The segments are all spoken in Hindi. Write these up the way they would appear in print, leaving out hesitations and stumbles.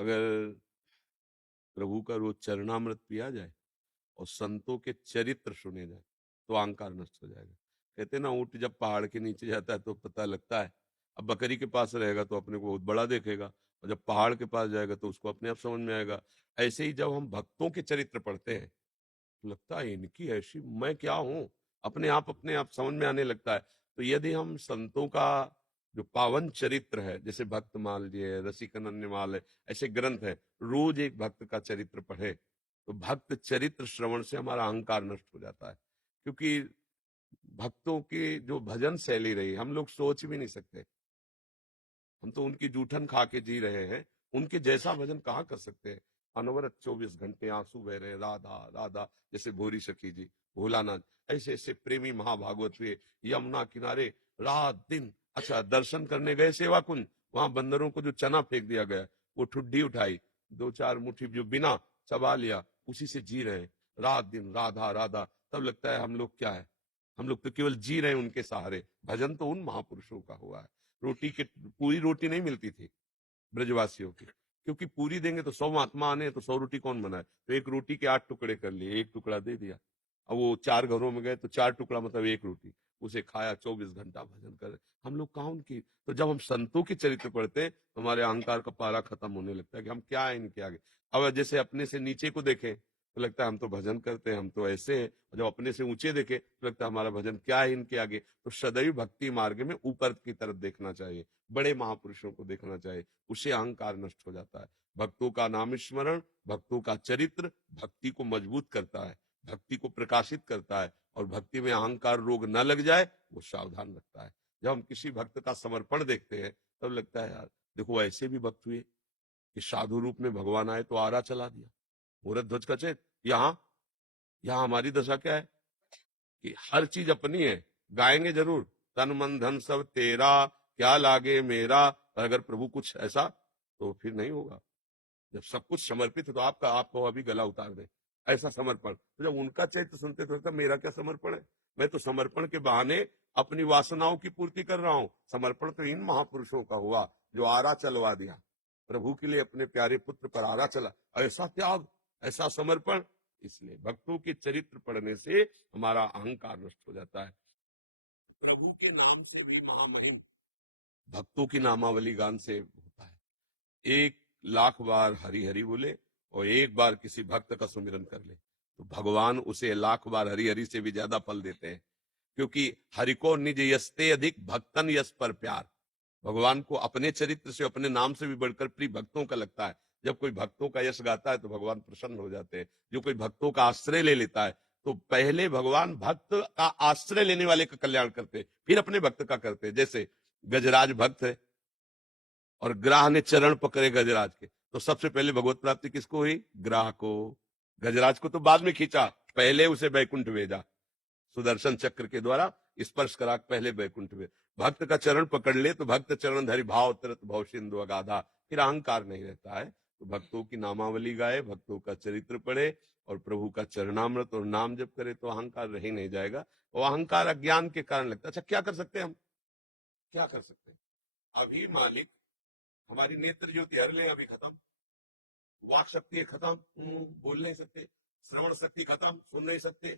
अगर प्रभु का रोज चरणामृत पिया जाए और संतों के चरित्र सुने जाए तो अहंकार नष्ट हो जाएगा। कहते हैं ना, ऊंट जब पहाड़ के नीचे जाता है तो पता लगता है। अब बकरी के पास रहेगा तो अपने को बहुत बड़ा देखेगा, और जब पहाड़ के पास जाएगा तो उसको अपने आप समझ में आएगा। ऐसे ही जब हम भक्तों के चरित्र पढ़ते हैं तो लगता है इनकी ऐसी, मैं क्या हूं, अपने आप समझ में आने लगता है। तो यदि हम संतों का जो पावन चरित्र है, जैसे भक्तमाल जी है, रसिकनन्यमाल है, ऐसे ग्रंथ है, रोज एक भक्त का चरित्र पढ़े तो भक्त चरित्र श्रवण से हमारा अहंकार नष्ट हो जाता है। क्योंकि भक्तों की जो भजन शैली रही, हम लोग सोच भी नहीं सकते। हम तो उनकी जूठन खा के जी रहे हैं, उनके जैसा भजन कहाँ कर सकते हैं। अनवरत 24 घंटे आंसू बह रहे, राधा राधा, जैसे भोरी सखी जी, भोलानाथ, ऐसे ऐसे प्रेमी महाभागवत हुए यमुना किनारे रात दिन। अच्छा, दर्शन करने गए सेवा कुंज, वहां बंदरों को जो चना फेंक दिया गया, वो ठुड्डी उठाई, दो चार मुट्ठी जो बिना चबा लिया, उसी से जी रहे रात दिन, राधा राधा। तब लगता है हम लोग क्या है, हम लोग तो केवल जी रहे हैं उनके सहारे। भजन तो उन महापुरुषों का हुआ है। रोटी के पूरी रोटी नहीं मिलती थी ब्रजवासियों की, क्योंकि पूरी देंगे तो 100 महात्मा आने, तो 100 रोटी कौन बनाए, तो एक रोटी के 8 टुकड़े कर लिए, एक टुकड़ा दे दिया। अब वो 4 घरों में गए तो 4 टुकड़ा मतलब एक रोटी, उसे खाया, 24 घंटा भजन कर। हम लोग कहाँ उनकी। तो जब हम संतों के चरित्र पढ़ते हैं तो हमारे अहंकार का पारा खत्म होने लगता है कि हम क्या है इनके आगे। अब जैसे अपने से नीचे को देखें तो लगता है हम तो भजन करते हैं, हम तो ऐसे हैं। और जब अपने से ऊंचे देखे तो लगता है हमारा भजन क्या है इनके आगे। तो सदैव भक्ति मार्ग में ऊपर की तरफ देखना चाहिए, बड़े महापुरुषों को देखना चाहिए, उससे अहंकार नष्ट हो जाता है। भक्तों का नाम स्मरण, भक्तों का चरित्र भक्ति को मजबूत करता है, भक्ति को प्रकाशित करता है, और भक्ति में अहंकार रोग न लग जाए वो सावधान रखता है। जब हम किसी भक्त का समर्पण देखते हैं तब लगता है यार देखो, ऐसे भी भक्त हुए कि साधु रूप में भगवान आए तो आरा चला दिया, मूरत ध्वज का चेत। यहाँ यहाँ हमारी दशा क्या है कि हर चीज अपनी है, गाएंगे जरूर, तन मन धन सब तेरा, क्या लागे मेरा, और अगर प्रभु कुछ ऐसा तो फिर नहीं होगा। जब सब कुछ समर्पित है तो आपका आपको अभी गला उतार दे, ऐसा समर्पण। तो जब उनका चैत्र सुनते तो लगता मेरा क्या समर्पण है, मैं तो समर्पण के बहाने अपनी वासनाओं की पूर्ति कर रहा हूं। समर्पण तो इन महापुरुषों का हुआ जो आरा चलवा दिया, प्रभु के लिए अपने प्यारे पुत्र पर आरा चला, ऐसा त्याग, ऐसा समर्पण। इसलिए भक्तों के चरित्र पढ़ने से हमारा अहंकार नष्ट हो जाता है। प्रभु के नाम से भी महामहिम भक्तों की नामावली गान से होता है। 1,00,000 बार हरि हरि बोले और एक बार किसी भक्त का सुमिरन कर ले तो भगवान उसे 1,00,000 बार हरि हरि से भी ज्यादा फल देते हैं। क्योंकि हरि को निज यस्ते अधिक भक्तन यश पर प्यार। भगवान को अपने चरित्र से, अपने नाम से भी बढ़कर प्रिय भक्तों का लगता है। जब कोई भक्तों का यश गाता है तो भगवान प्रसन्न हो जाते हैं। जो कोई भक्तों का आश्रय ले लेता है तो पहले भगवान भक्त का आश्रय लेने वाले का कल्याण करते, फिर अपने भक्त का करते। जैसे गजराज भक्त है और ग्राह ने चरण पकड़े गजराज के, तो सबसे पहले भगवत प्राप्ति किसको हुई? ग्राह को। गजराज को तो बाद में खींचा, पहले उसे बैकुंठ भेजा, सुदर्शन चक्र के द्वारा स्पर्श करा, पहले बैकुंठ में। भक्त का चरण पकड़ ले तो भक्त चरण धरि भाव तरत भव सिंधु अगाधा, फिर अहंकार नहीं रहता है। तो भक्तों की नामावली गाए, भक्तों का चरित्र पढ़े और प्रभु का चरणामृत और नाम जप करे तो अहंकार रह ही नहीं जाएगा। और अहंकार अज्ञान के कारण लगता है। अच्छा, क्या कर सकते हैं हम, क्या कर सकते हैं? अभी मालिक हमारी नेत्र ज्योति हर ले, अभी खत्म। वाक शक्ति खत्म, बोल नहीं सकते। श्रवण शक्ति खत्म, सुन नहीं सकते।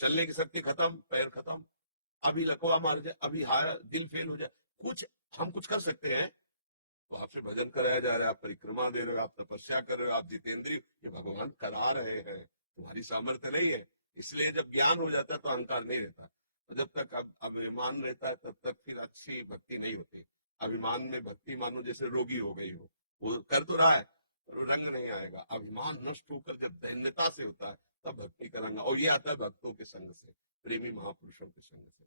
चलने की शक्ति खत्म, पैर खत्म। अभी लकवा मार जाए, अभी हार दिल फेल हो जाए, कुछ हम कुछ कर सकते हैं? तो आपसे भजन कराया जा रहा है, आप परिक्रमा दे रहे हो, आप तपस्या कर रहे हो, आप जितेंद्रिय, ये भगवान करा रहे हैं, तुम्हारी सामर्थ्य नहीं है। इसलिए जब ज्ञान हो जाता है तो अहंकार नहीं रहता। तो जब तक अभिमान रहता है तब तक फिर अच्छी भक्ति नहीं होती। अभिमान में भक्ति मानो जैसे रोगी हो गई हो, वो कर तो रहा है पर रंग नहीं आएगा। अभिमान नष्ट होकर जब दैन्यता से होता है तब भक्ति का रंग, और ये आता है भक्तों के संग से, प्रेमी महापुरुषों के संग से।